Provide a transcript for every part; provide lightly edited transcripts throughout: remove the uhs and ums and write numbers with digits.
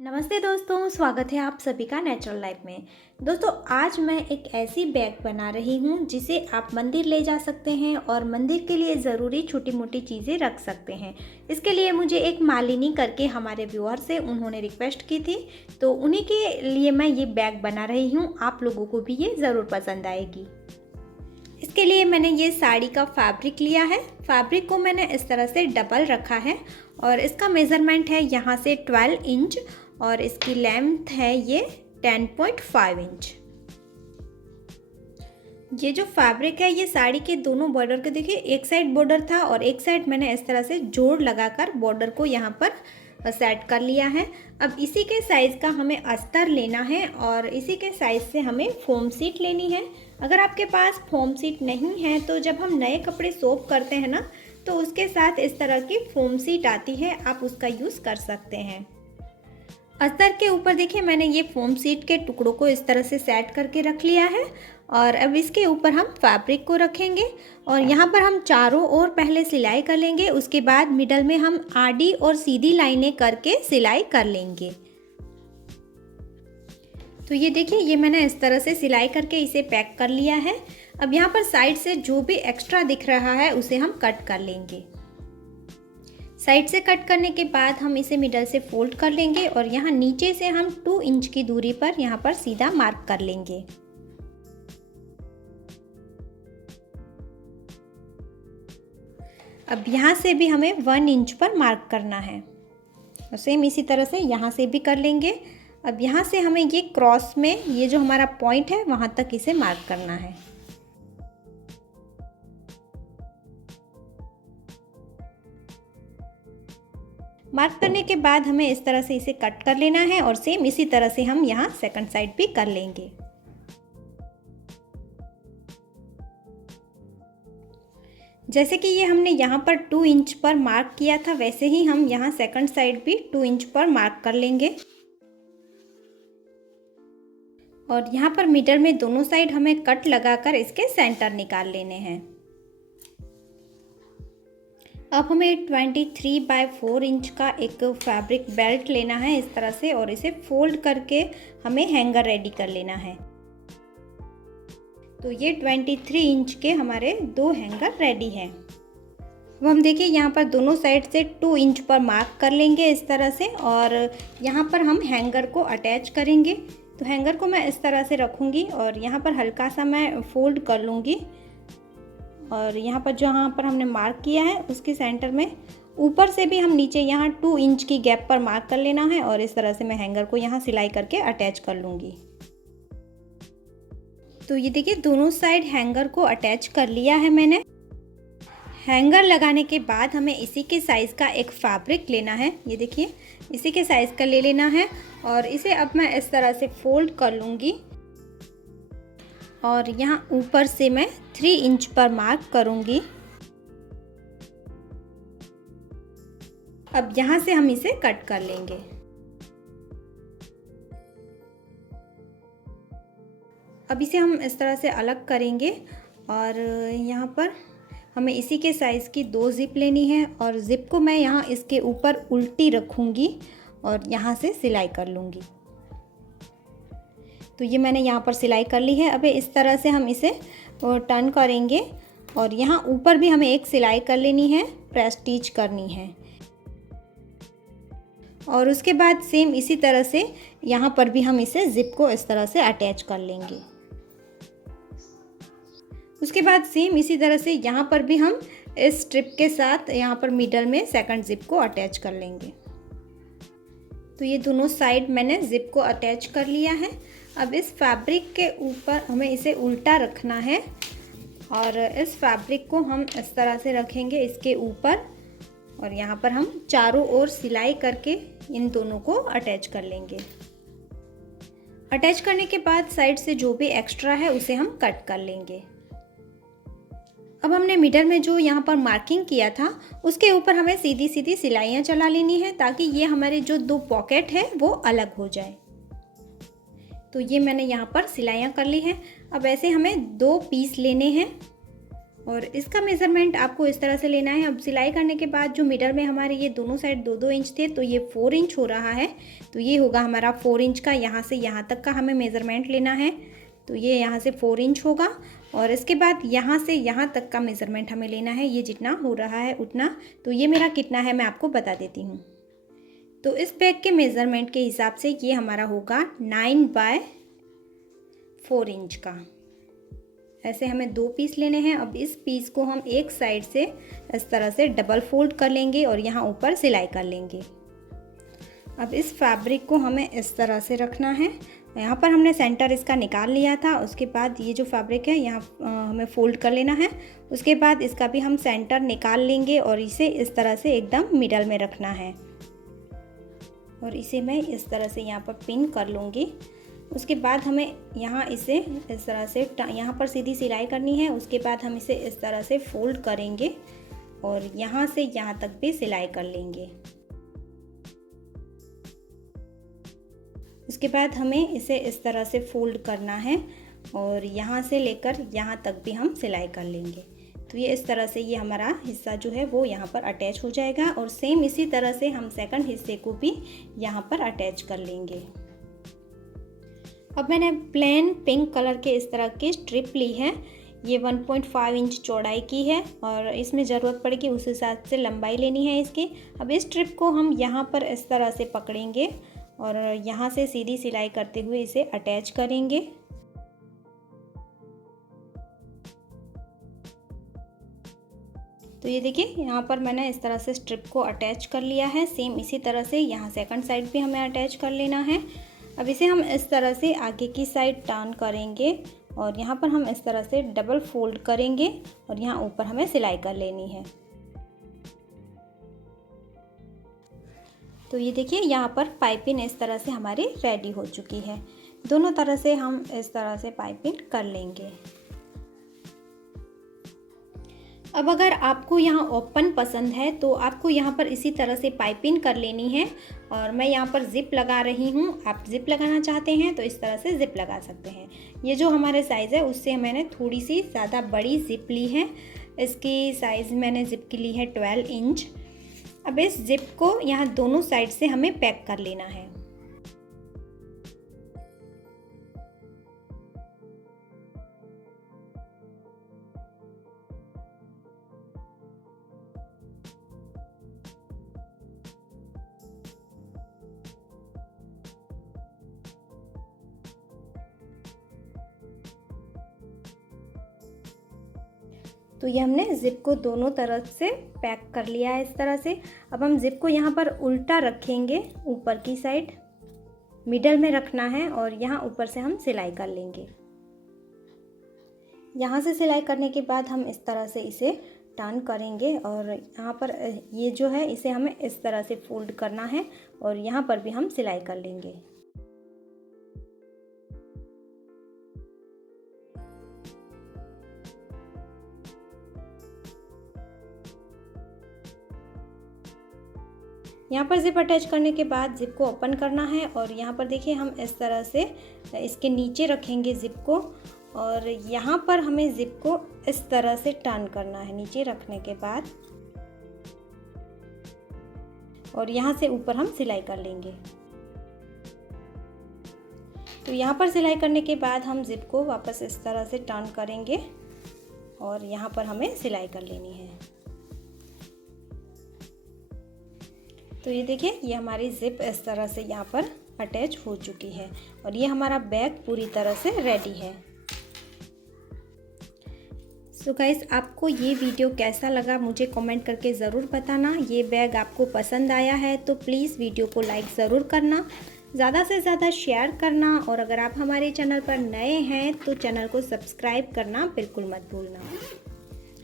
नमस्ते दोस्तों, स्वागत है आप सभी का नेचुरल लाइफ में। दोस्तों, आज मैं एक ऐसी बैग बना रही हूँ जिसे आप मंदिर ले जा सकते हैं और मंदिर के लिए ज़रूरी छोटी मोटी चीज़ें रख सकते हैं। इसके लिए मुझे एक मालिनी करके हमारे व्यूअर से उन्होंने रिक्वेस्ट की थी, तो उन्हीं के लिए मैं ये बैग बना रही हूँ। आप लोगों को भी ये ज़रूर पसंद आएगी। इसके लिए मैंने ये साड़ी का फैब्रिक लिया है। फैब्रिक को मैंने इस तरह से डबल रखा है और इसका मेज़रमेंट है यहाँ से 12 इंच और इसकी लेंथ है ये 10.5 इंच। ये जो फैब्रिक है ये साड़ी के दोनों बॉर्डर के देखिए, एक साइड बॉर्डर था और एक साइड मैंने इस तरह से जोड़ लगाकर बॉर्डर को यहाँ पर सेट कर लिया है। अब इसी के साइज़ का हमें अस्तर लेना है और इसी के साइज़ से हमें फोम सीट लेनी है। अगर आपके पास फोम सीट नहीं है तो जब हम नए कपड़े सोप करते हैं ना, तो उसके साथ इस तरह की फोम सीट आती है, आप उसका यूज़ कर सकते हैं। अस्तर के ऊपर देखिए, मैंने ये फोम सीट के टुकड़ों को इस तरह से सेट करके रख लिया है और अब इसके ऊपर हम फैब्रिक को रखेंगे और यहाँ पर हम चारों ओर पहले सिलाई कर लेंगे। उसके बाद मिडल में हम आड़ी और सीधी लाइनें करके सिलाई कर लेंगे। तो ये देखिए, ये मैंने इस तरह से सिलाई करके इसे पैक कर लिया है। अब यहाँ पर साइड से जो भी एक्स्ट्रा दिख रहा है उसे हम कट कर लेंगे। साइड से कट करने के बाद हम इसे मिडल से फोल्ड कर लेंगे और यहाँ नीचे से हम 2 इंच की दूरी पर यहाँ पर सीधा मार्क कर लेंगे। अब यहाँ से भी हमें 1 इंच पर मार्क करना है और सेम इसी तरह से यहाँ से भी कर लेंगे। अब यहाँ से हमें ये क्रॉस में ये जो हमारा पॉइंट है वहाँ तक इसे मार्क करना है। मार्क करने के बाद हमें इस तरह से इसे कट कर लेना है और सेम इसी तरह से हम यहाँ सेकंड साइड भी कर लेंगे। जैसे कि ये हमने यहाँ पर 2 इंच पर मार्क किया था, वैसे ही हम यहाँ सेकंड साइड भी 2 इंच पर मार्क कर लेंगे और यहाँ पर मिडल में दोनों साइड हमें कट लगाकर इसके सेंटर निकाल लेने हैं। अब हमें 23/4 इंच का एक फैब्रिक बेल्ट लेना है इस तरह से और इसे फोल्ड करके हमें हैंगर रेडी कर लेना है। तो ये 23 इंच के हमारे 2 हैंगर रेडी हैं। अब हम देखिए यहाँ पर दोनों साइड से 2 इंच पर मार्क कर लेंगे इस तरह से और यहाँ पर हम हैंगर को अटैच करेंगे। तो हैंगर को मैं इस तरह से रखूँगी और यहाँ पर हल्का सा मैं फोल्ड कर लूँगी और यहाँ पर जहाँ पर हमने मार्क किया है उसके सेंटर में ऊपर से भी हम नीचे यहाँ 2 इंच की गैप पर मार्क कर लेना है और इस तरह से मैं हैंगर को यहाँ सिलाई करके अटैच कर लूँगी। तो ये देखिए, दोनों साइड हैंगर को अटैच कर लिया है मैंने। हैंगर लगाने के बाद हमें इसी के साइज़ का एक फैब्रिक लेना है। ये देखिए, इसी के साइज़ का ले लेना है और इसे अब मैं इस तरह से फोल्ड कर लूँगी और यहाँ ऊपर से मैं 3 इंच पर मार्क करूँगी। अब यहाँ से हम इसे कट कर लेंगे। अब इसे हम इस तरह से अलग करेंगे और यहाँ पर हमें इसी के साइज़ की 2 ज़िप लेनी है और ज़िप को मैं यहाँ इसके ऊपर उल्टी रखूँगी और यहाँ से सिलाई कर लूँगी। तो ये मैंने यहाँ पर सिलाई कर ली है। अब इस तरह से हम इसे टर्न करेंगे और यहाँ ऊपर भी हमें एक सिलाई कर लेनी है, प्रेस स्टिच करनी है और उसके बाद सेम इसी तरह से यहाँ पर भी हम इसे ज़िप को इस तरह से अटैच कर लेंगे। उसके बाद सेम इसी तरह से यहाँ पर भी हम इस स्ट्रिप के साथ यहाँ पर मिडल में सेकंड ज़िप को अटैच कर लेंगे। तो ये दोनों साइड मैंने ज़िप को अटैच कर लिया है। अब इस फैब्रिक के ऊपर हमें इसे उल्टा रखना है और इस फैब्रिक को हम इस तरह से रखेंगे इसके ऊपर और यहाँ पर हम चारों ओर सिलाई करके इन दोनों को अटैच कर लेंगे। अटैच करने के बाद साइड से जो भी एक्स्ट्रा है उसे हम कट कर लेंगे। अब हमने मिडल में जो यहाँ पर मार्किंग किया था उसके ऊपर हमें सीधी सीधी सिलाइयाँ चला लेनी है ताकि ये हमारे जो 2 पॉकेट है वो अलग हो जाए। तो ये मैंने यहाँ पर सिलाइयाँ कर ली हैं। अब ऐसे हमें 2 पीस लेने हैं और इसका मेज़रमेंट आपको इस तरह से लेना है। अब सिलाई करने के बाद जो मिडल में हमारे ये दोनों साइड 2-2 इंच थे, तो ये 4 इंच हो रहा है। तो ये होगा हमारा 4 इंच का, यहाँ से यहाँ तक का हमें मेज़रमेंट लेना है। तो ये यहाँ से 4 इंच होगा और इसके बाद यहाँ से यहाँ तक का मेज़रमेंट हमें लेना है, ये जितना हो रहा है उतना। तो ये मेरा कितना है मैं आपको बता देती हूँ। तो इस बैग के मेज़रमेंट के हिसाब से ये हमारा होगा 9/4 इंच का। ऐसे हमें 2 पीस लेने हैं। अब इस पीस को हम एक साइड से इस तरह से डबल फोल्ड कर लेंगे और यहाँ ऊपर सिलाई कर लेंगे। अब इस फैब्रिक को हमें इस तरह से रखना है। यहाँ पर हमने सेंटर इसका निकाल लिया था। उसके बाद ये जो फैब्रिक है यहाँ हमें फोल्ड कर लेना है। उसके बाद इसका भी हम सेंटर निकाल लेंगे और इसे इस तरह से एकदम मिडल में रखना है और इसे मैं इस तरह से यहाँ पर पिन कर लूँगी। उसके बाद हमें यहाँ इसे इस तरह से यहाँ पर सीधी सिलाई करनी है। उसके बाद हम इसे इस तरह से फोल्ड करेंगे और यहाँ से यहाँ तक भी सिलाई कर लेंगे। इसके बाद हमें इसे इस तरह से फोल्ड करना है और यहाँ से लेकर यहाँ तक भी हम सिलाई कर लेंगे। तो ये इस तरह से ये हमारा हिस्सा जो है वो यहाँ पर अटैच हो जाएगा और सेम इसी तरह से हम सेकंड हिस्से को भी यहाँ पर अटैच कर लेंगे। अब मैंने प्लेन पिंक कलर के इस तरह की स्ट्रिप ली है। ये 1.5 इंच चौड़ाई की है और इसमें ज़रूरत पड़ेगी उस हिसाब से लंबाई लेनी है इसकी। अब इस स्ट्रिप को हम यहाँ पर इस तरह से पकड़ेंगे और यहाँ से सीधी सिलाई करते हुए इसे अटैच करेंगे। तो ये देखिए यहाँ पर मैंने इस तरह से स्ट्रिप को अटैच कर लिया है। सेम इसी तरह से यहाँ सेकंड साइड भी हमें अटैच कर लेना है। अब इसे हम इस तरह से आगे की साइड टर्न करेंगे और यहाँ पर हम इस तरह से डबल फोल्ड करेंगे और यहाँ ऊपर हमें सिलाई कर लेनी है। तो ये देखिए यहाँ पर पाइपिंग इस तरह से हमारी रेडी हो चुकी है। दोनों तरह से हम इस तरह से पाइपिंग कर लेंगे। अब अगर आपको यहाँ ओपन पसंद है तो आपको यहाँ पर इसी तरह से पाइपिंग कर लेनी है और मैं यहाँ पर ज़िप लगा रही हूँ। आप ज़िप लगाना चाहते हैं तो इस तरह से ज़िप लगा सकते हैं। ये जो हमारे साइज़ है उससे मैंने थोड़ी सी ज़्यादा बड़ी ज़िप ली है। इसकी साइज़ मैंने ज़िप की ली है 12 इंच। अब इस ज़िप को यहाँ दोनों साइड से हमें पैक कर लेना है। तो ये हमने ज़िप को दोनों तरफ से पैक कर लिया है इस तरह से। अब हम ज़िप को यहाँ पर उल्टा रखेंगे, ऊपर की साइड मिडल में रखना है और यहाँ ऊपर से हम सिलाई कर लेंगे। यहाँ से सिलाई करने के बाद हम इस तरह से इसे टर्न करेंगे और यहाँ पर ये जो है इसे हमें इस तरह से फोल्ड करना है और यहाँ पर भी हम सिलाई कर लेंगे। यहाँ पर ज़िप अटैच करने के बाद ज़िप को ओपन करना है और यहाँ पर देखिए हम इस तरह से इसके नीचे रखेंगे ज़िप को और यहाँ पर हमें ज़िप को इस तरह से टर्न करना है नीचे रखने के बाद और यहाँ से ऊपर हम सिलाई कर लेंगे। तो यहाँ पर सिलाई करने के बाद हम ज़िप को वापस इस तरह से टर्न करेंगे और यहाँ पर हमें सिलाई कर लेनी है। तो ये देखिए ये हमारी ज़िप इस तरह से यहाँ पर अटैच हो चुकी है और ये हमारा बैग पूरी तरह से रेडी है। सो गाइस, आपको ये वीडियो कैसा लगा मुझे कमेंट करके ज़रूर बताना। ये बैग आपको पसंद आया है तो प्लीज़ वीडियो को लाइक ज़रूर करना, ज़्यादा से ज़्यादा शेयर करना और अगर आप हमारे चैनल पर नए हैं तो चैनल को सब्सक्राइब करना बिल्कुल मत भूलना।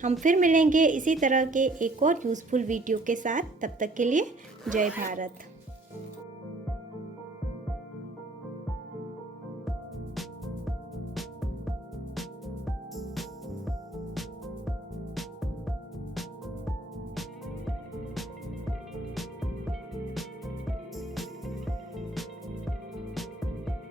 हम फिर मिलेंगे इसी तरह के एक और यूज़फुल वीडियो के साथ। तब तक के लिए जय भारत।